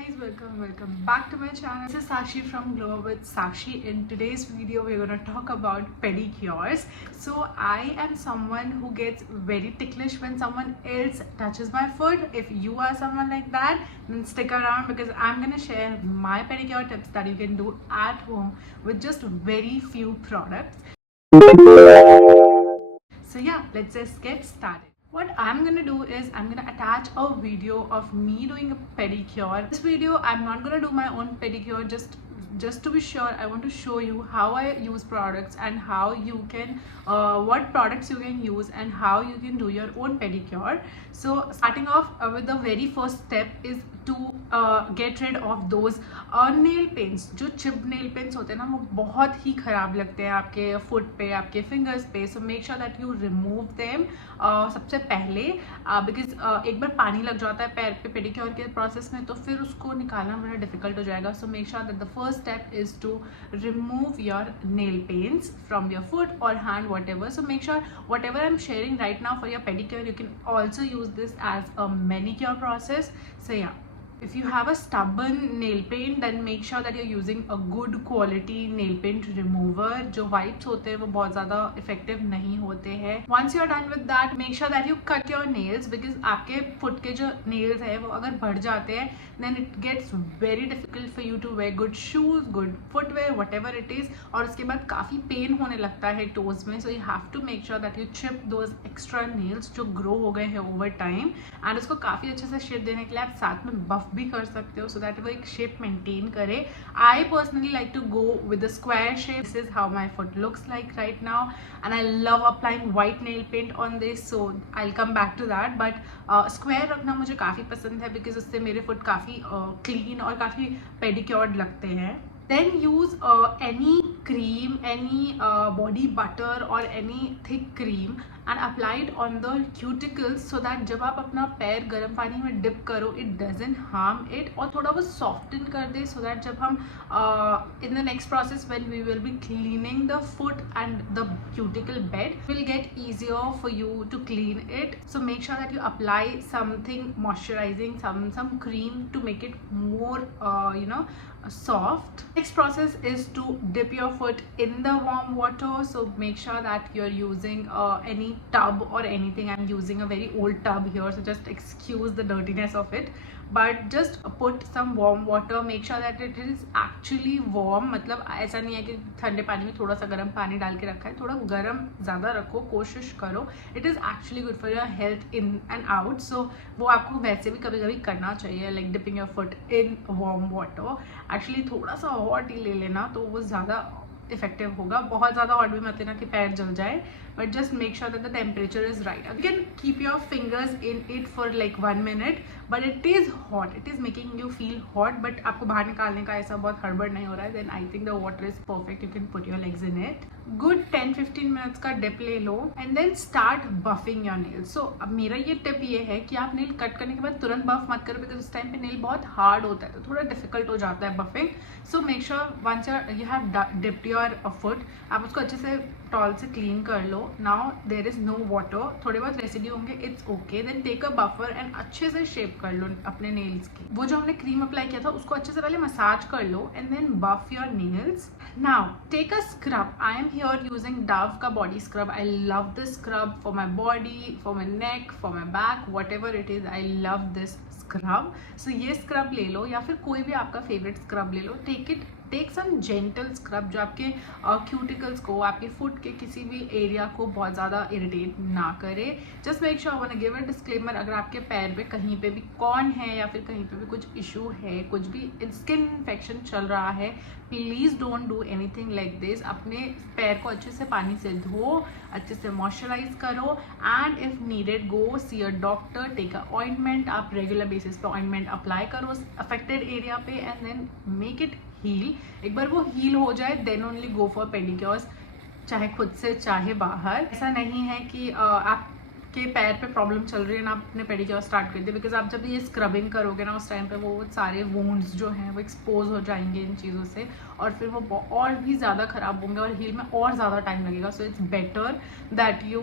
guys, welcome back to my channel. This is Sakshi from Glow Up with Sakshi. In today's video we're going to talk about pedicures. So I am someone who gets very ticklish when someone else touches my foot. If you are someone like that, then stick around because I'm going to share my pedicure tips that you can do at home with just very few products. So yeah, let's just get started. What I'm gonna do is I'm gonna attach a video of me doing a pedicure. This video I'm not gonna do my own pedicure, just to be sure I want to show you how I use products and how you can what products you can use and how you can do your own pedicure. So starting off with the very first step is to get rid of those nail paints. जो chip nail paints होते हैं ना, वो बहुत ही खराब लगते हैं आपके फुट पे, आपके फिंगर्स पे. सो make sure that you remove them सबसे पहले, बिकॉज एक बार पानी लग जाता है पैर पे पेडिक्योर के प्रोसेस में, तो फिर उसको निकालना बड़ा डिफिकल्ट हो जाएगा. सो make sure that the first step is to remove your nail paints from your foot or hand, whatever. So make sure whatever I'm sharing right now for your pedicure, you can also use this as a manicure process. So yeah, if you have a stubborn nail paint, then make sure that you're using a good quality nail paint remover. जो wipes होते हैं वो बहुत ज़्यादा effective नहीं होते हैं. Once you're done with that, make sure that you cut your nails, because आपके foot के जो nails है वो अगर बढ़ जाते हैं, then it gets very difficult for you to wear good shoes, good footwear, whatever it is. और उसके बाद काफ़ी पेन होने लगता है toes में. So you have to make sure that you chip those extra nails जो grow हो गए हैं over time, and उसको काफ़ी अच्छे से shape देने के लिए आप साथ में buff भी कर सकते हो, सो दैट वो एक शेप मेंटेन करे. I personally like to go with the square shape. This is how my foot looks like right now, and I love applying white nail paint on this. So I will come back to that, but square रखना मुझे काफ़ी पसंद है, because उससे मेरे foot काफ़ी clean और काफ़ी पेडिक्योर्ड लगते हैं. Then use any cream, any body butter or any thick cream and apply it on the cuticles, so that जब आप अपना पैर गर्म पानी में डिप करो, it doesn't harm it, और थोड़ा वो soften कर दे, so that जब हम in the next process when we will be cleaning the foot and the cuticle bed, it will get easier for you to clean it. So make sure that you apply something moisturizing, some cream to make it more soft. Next process is to dip your foot in the warm water. So make sure that you're using any tub or anything. I'm using a very old tub here, so just excuse the dirtiness of it, but just put some warm water. Make sure that it is actually warm. मतलब ऐसा नहीं है कि ठंडे पानी में थोड़ा सा गर्म पानी डाल के रखा है, थोड़ा गर्म ज़्यादा रखो, कोशिश करो. It is actually good for your health in and out. So वो आपको वैसे भी कभी कभी करना चाहिए, like dipping your foot in warm water. Actually थोड़ा सा हॉट ही ले लेना, तो वो ज़्यादा इफेक्टिव होगा. बहुत ज़्यादा हॉट भी मत लेना कि पैर जल जाए, but just make sure that the temperature is right. You can keep your fingers in it for like 1 minute, but it is hot, it is making you feel hot, but आपको बाहर निकालने का ऐसा बहुत हड़बड़ नहीं हो रहा है, then I think the water is perfect. You can put your legs in it. Good 10-15 minutes का dip ले लो and then start buffing your nails. So अब मेरा ये टिप ये है कि आप नेल कट करने के बाद तुरंत बफ मत करो, because उस टाइम पे नेल बहुत हार्ड होता है, तो थोड़ा डिफिकल्ट हो जाता है buffing. So make sure once you have dipped your foot, आप उसको अच्छे से टॉल से क्लीन कर लो. Now there is no water, थोड़े बहुत रेसिड्यू होंगे, it's okay. Then take a buffer and अच्छे से शेप कर लो अपने नेल्स की. वो जो हमने क्रीम अप्लाई किया था उसको अच्छे से पहले मसाज कर लो and then buff your nails. Now take a scrub. I am here using Dove का body scrub. I love this scrub for my body, for my neck, for my back, whatever it is. I love this scrub. So ये scrub ले लो, या फिर कोई भी आपका favourite scrub ले लो. Take some gentle scrub जो आपके क्यूटिकल्स को, आपके फुट के किसी भी एरिया को बहुत ज़्यादा इरिटेट ना करे. Just make sure, one give a disclaimer, अगर आपके पैर पे कहीं पे भी कॉर्न है या फिर कहीं पे भी कुछ इशू है, कुछ भी स्किन इन्फेक्शन चल रहा है, please don't do anything like this. अपने पैर को अच्छे से पानी से धो, अच्छे से मॉइस्चराइज करो, and if needed go see a doctor, take a ointment. आप रेगुलर बेसिस पे ऑइंटमेंट अप्लाई करो अफेक्टेड एरिया पे and then make it heal. एक बार वो हील हो जाए then only go for pedicures, चाहे खुद से चाहे बाहर. ऐसा नहीं है कि आपके पैर पे प्रॉब्लम चल रही है ना आपने पेडिक्योर स्टार्ट कर दिया, बिकॉज आप जब ये स्क्रबिंग करोगे ना, उस टाइम पे वो सारे वुंड्स जो हैं वो एक्सपोज हो जाएंगे इन चीज़ों से, और फिर वो और भी ज़्यादा ख़राब होंगे और हील में और ज़्यादा टाइम लगेगा. So it's better that you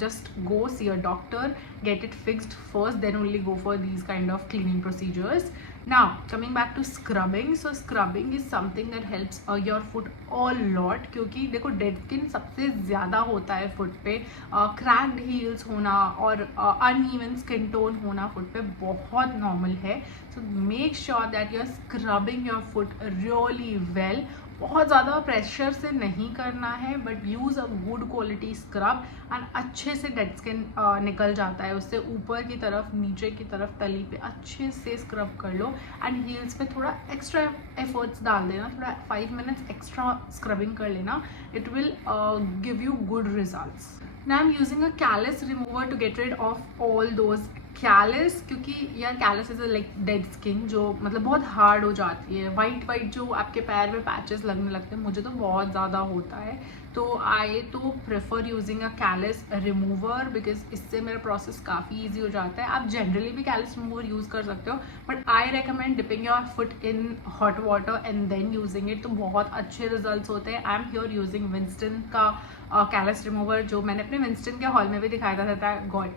just go see a doctor get it fixed first, then only go for these kind of cleaning procedures. Now coming back to scrubbing, so scrubbing is something that helps your foot a lot, क्योंकि देखो dead skin सबसे ज़्यादा होता है foot पे, cracked heels होना और uneven skin tone होना फुट पे बहुत नॉर्मल है. So make sure that you are scrubbing your foot really well. बहुत ज़्यादा प्रेशर से नहीं करना है, but use a good quality scrub and अच्छे से डेड स्किन निकल जाता है उससे. ऊपर की तरफ, नीचे की तरफ, तली पे अच्छे से स्क्रब कर लो एंड हील्स पे थोड़ा एक्स्ट्रा एफर्ट्स डाल देना, थोड़ा 5 मिनट्स एक्स्ट्रा स्क्रबिंग कर लेना. It will give you good results. Now I'm using a callus remover to get rid of all those callus, क्योंकि यार callus is like dead skin जो मतलब बहुत हार्ड हो जाती है. वाइट जो आपके पैर में पैचेस लगने लगते हैं, मुझे तो बहुत ज़्यादा होता है. तो आई तो prefer using a callus remover because इससे मेरा प्रोसेस काफ़ी ईजी हो जाता है. आप जनरली भी callus रिमूवर यूज़ कर सकते हो, but I recommend dipping your foot in hot water and then using it. तो बहुत अच्छे रिजल्ट्स होते हैं. I am here using Winston का callus remover, जो मैंने अपने विंस्टन के हॉल में भी दिखाया था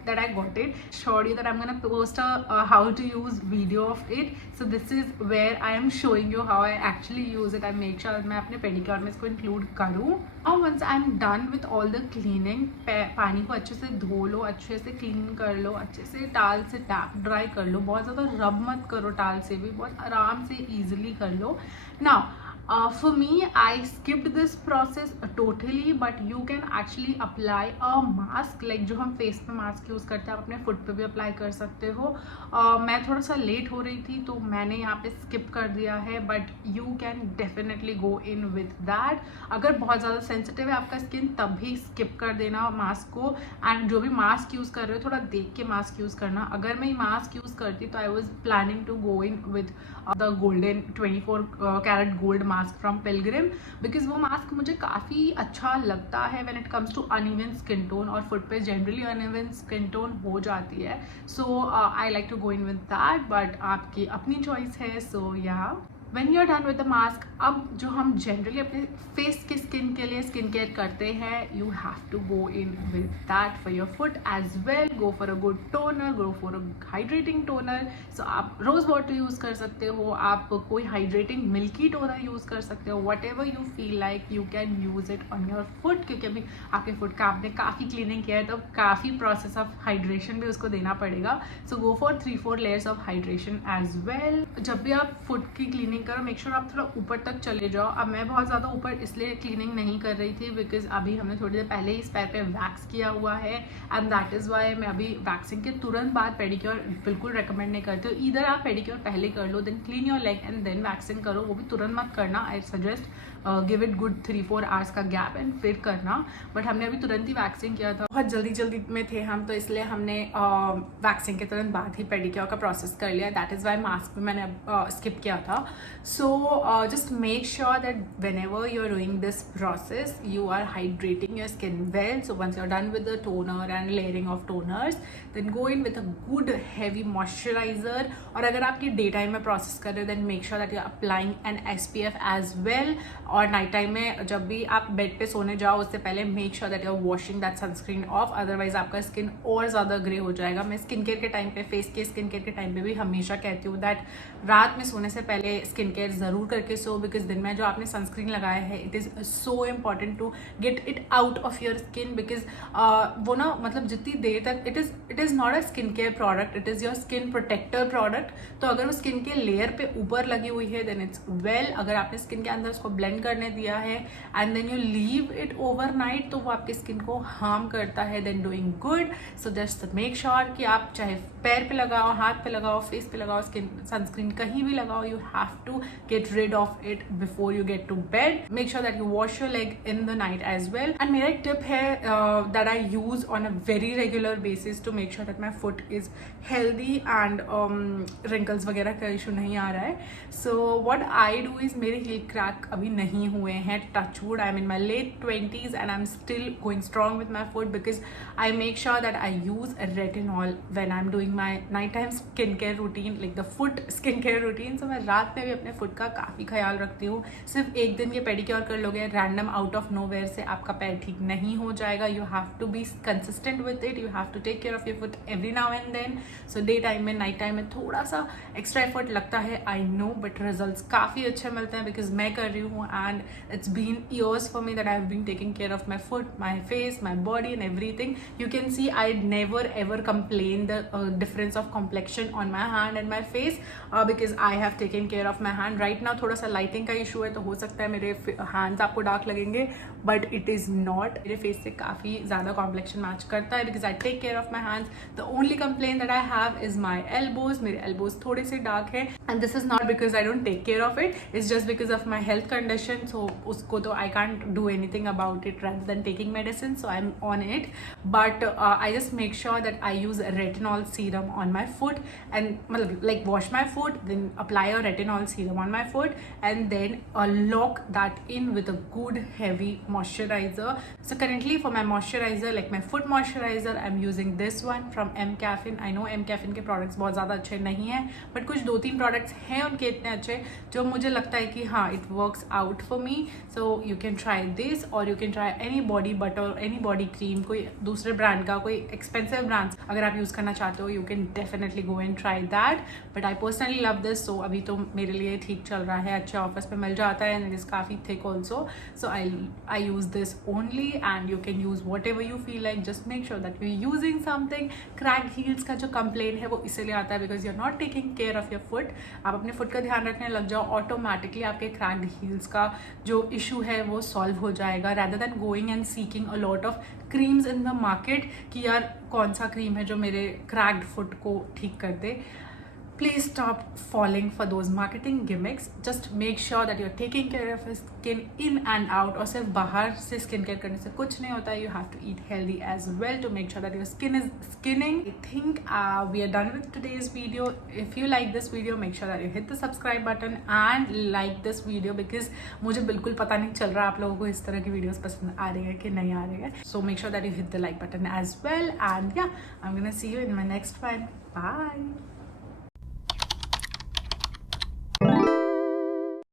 that I got it. Showed you that I'm gonna post a how to use video of it. So this is where I am showing you how I actually use it. I make sure that मैं अपने pedicure में इसको include करूँ. Now once I'm done with all the cleaning, पानी को अच्छे से धो लो, अच्छे से क्लीन कर लो, अच्छे से टाल से टैप ड्राई कर लो. बहुत ज़्यादा रब मत करो टाल से भी, बहुत आराम से ईजिली कर लो. Now for me, I skipped this process totally, but you can actually apply a mask. like जो हम फेस पे मास्क यूज़ करते हैं, आप अपने फुट पे भी अप्लाई कर सकते हो. मैं थोड़ा सा लेट हो रही थी तो मैंने यहाँ पे स्किप कर दिया है, but you can definitely go in with that. अगर बहुत ज़्यादा सेंसिटिव है आपका स्किन, तब भी स्किप कर देना मास्क को. एंड जो भी मास्क यूज़ कर रहे हो, थोड़ा देख के मास्क यूज़ करना. अगर मैं मास्क यूज़ करती तो I was planning to go in with the golden 24 carat gold mask from Pilgrim, because वो मास्क मुझे काफ़ी अच्छा लगता है when it comes to uneven skin tone, और फुट पे जनरली अनइवन स्किन टोन हो जाती है. So I like to go in with that, but आपकी अपनी चॉइस है. सो या When you're done with the mask, अब जो हम जनरली अपने फेस के स्किन के लिए स्किन केयर करते हैं, you have to go in with that for your foot as well. Go for a good toner, go for a hydrating toner. So आप रोज वाटर यूज़ कर सकते हो, आप कोई हाइड्रेटिंग मिल्की टोनर यूज़ कर सकते हो. What ever you feel like you can use it on your foot, क्योंकि अभी आपके फुट का आपने काफ़ी क्लीनिंग किया है तो काफ़ी प्रोसेस ऑफ हाइड्रेशन भी उसको देना पड़ेगा. So go for 3-4 layers of hydration as well. जब भी आप फुट की क्लीनिंग करो, मेक श्योर आप थोड़ा ऊपर तक चले जाओ. अब मैं बहुत ज़्यादा ऊपर इसलिए क्लीनिंग नहीं कर रही थी बिकॉज अभी हमने थोड़ी देर पहले ही इस पैर पे वैक्स किया हुआ है, एंड दैट इज़ वाई मैं अभी वैक्सिंग के तुरंत बाद पेडिक्योर बिल्कुल रेकमेंड नहीं करती हूँ. ईदर आप पेडिक्योर पहले कर लो, then clean your leg and then waxing करो. वो भी तुरंत मत करना. I suggest give it good 3-4 hours का गैप एंड फिर करना. बट हमने अभी तुरंत ही वैक्सिंग किया था, बहुत जल्दी में थे हम, तो इसलिए हमने वैक्सिंग के तुरंत बाद ही पेडिक्योर का प्रोसेस कर लिया. दैट इज़ वाई मास्क भी मैंने स्किप किया था. सो just make sure that whenever you're doing this process, you are hydrating your skin well. So once you're done with the toner and layering of toners, then go in with a good heavy moisturizer. और अगर आपकी day time में process कर रहे हो, then make sure that you're applying an SPF as well. और night time में जब भी आप बेड पे सोने जाओ, उससे पहले make sure that you are washing that sunscreen off, otherwise आपका स्किन और ज़्यादा ग्रे हो जाएगा. मैं स्किन केयर के टाइम पे, फेस के स्किन केयर के टाइम पे भी हमेशा कहती हूँ दैट रात में सोने से पहले स्किन केयर ज़रूर करके सो, बिकॉज दिन में जो आपने सनस्क्रीन लगाया है, it is so important to get it out of your skin. Because वो ना मतलब जितनी देर तक it is not a skin care product, it is your skin protector product. तो अगर वो स्किन के लेयर पे ऊपर लगी हुई है, देन इट्स वेल. अगर आपने स्किन के अंदर उसको ब्लेंड करने दिया है and then you leave it overnight, तो वो आपकी स्किन को हार्म करता है. Then doing good. So just make sure कि आप चाहे पैर पे लगाओ, हाथ पे लगाओ, फेस पे लगाओ, स्किन सनस्क्रीन कहीं भी लगाओ, you have to get rid of it before you get to bed. Make sure that you wash your leg in the night as well. And मेरा एक टिप है that I use on a very regular basis to make sure that my foot is healthy and wrinkles वगैरह का issue नहीं आ रहा है. So what I do is, मेरे हील क्रैक अभी नहीं हुए हैं, touch wood. I'm in my late 20s and I'm still going strong with my foot because I make sure that I use a retinol when I'm doing my nighttime skincare routine, like the foot skincare routine. So मैं रात में भी अपने foot का काफ़ी ख्याल रखती हूँ. सिर्फ एक दिन ये पेडिक्योर कर लोगे रैंडम आउट ऑफ नोवेयर से आपका पैर ठीक नहीं हो जाएगा. You have to be consistent with it. You have to to take care of your foot every now and then. So day time में नाइट टाइम में थोड़ा सा एक्स्ट्रा एफर्ट लगता है, आई नो, बट रिजल्ट्स काफ़ी अच्छे मिलते हैं बिकॉज मैं कर रही हूँ and it's been years for me that I have been taking care of my foot, my face, my body and everything. You can see I never ever complain the difference of complexion on my hand and my face because I have taken care of my hand. Right now थोड़ा सा lighting का issue है तो हो सकता है मेरे hands आपको डार्क लगेंगे, बट इट इज़ नॉट. मेरे फेस से काफ़ी ज़्यादा कॉम्प्लेक्शन मैच करता है because I take care of my hands. The only complain that I have is my elbows. मेरे एल्बोज थोड़े से डार्क है and this is not because I don't take care of it, it's just because of my health condition. So उसको तो I can't do anything about it rather than taking medicine, so I'm on it. But I just make sure that I use a retinol serum on my foot and like wash my foot, then apply a retinol serum on my foot and then lock that in with a good heavy moisturizer. So currently for my moisturizer, like my foot moisturizer, I'm using this one from M Caffeine. I know M Caffeine के products बहुत ज़्यादा अच्छे नहीं हैं, but कुछ 2-3 products हैं उनके इतने अच्छे जो मुझे लगता है कि हाँ it works out for me. So you can try this or you can try any body butter, any body cream, कोई दूसरे ब्रांड का, कोई एक्सपेंसिव ब्रांड्स अगर आप यूज़ करना चाहते हो, you can definitely go and try that. But I personally love this. So अभी तो मेरे लिए ठीक चल रहा है, अच्छे ऑफर्स पे मिल जाता है and it is काफ़ी thick also. So I use this only and you can use whatever you feel like. Just make sure that you're using something. Cracked heels का जो कंप्लेन है वो इसीलिए आता है because you're not taking care of your foot. आप अपने foot का ध्यान रखने लग जाओ, ऑटोमेटिकली आपके क्रैक्ड हील्स का जो इशू है वो सॉल्व हो जाएगा rather than going and seeking a lot of creams in the market कि यार कौन सा क्रीम है जो मेरे क्रैक्ड फुट को ठीक कर दे. Please stop falling for those marketing gimmicks. Just make sure that you're taking care of your skin in and out. और सिर्फ बाहर से स्किन केयर करने से कुछ नहीं होता है. You have to eat healthy as well to make sure that your skin is skinning. I think we are done with today's video. If you like this video, make sure that you hit the subscribe button and like this video because मुझे बिल्कुल पता नहीं चल रहा आप लोगों को इस तरह की वीडियोस पसंद आ रही है कि नहीं आ रही है. So make sure that you hit the like button as well. And yeah, I'm gonna see you in my next one. Bye.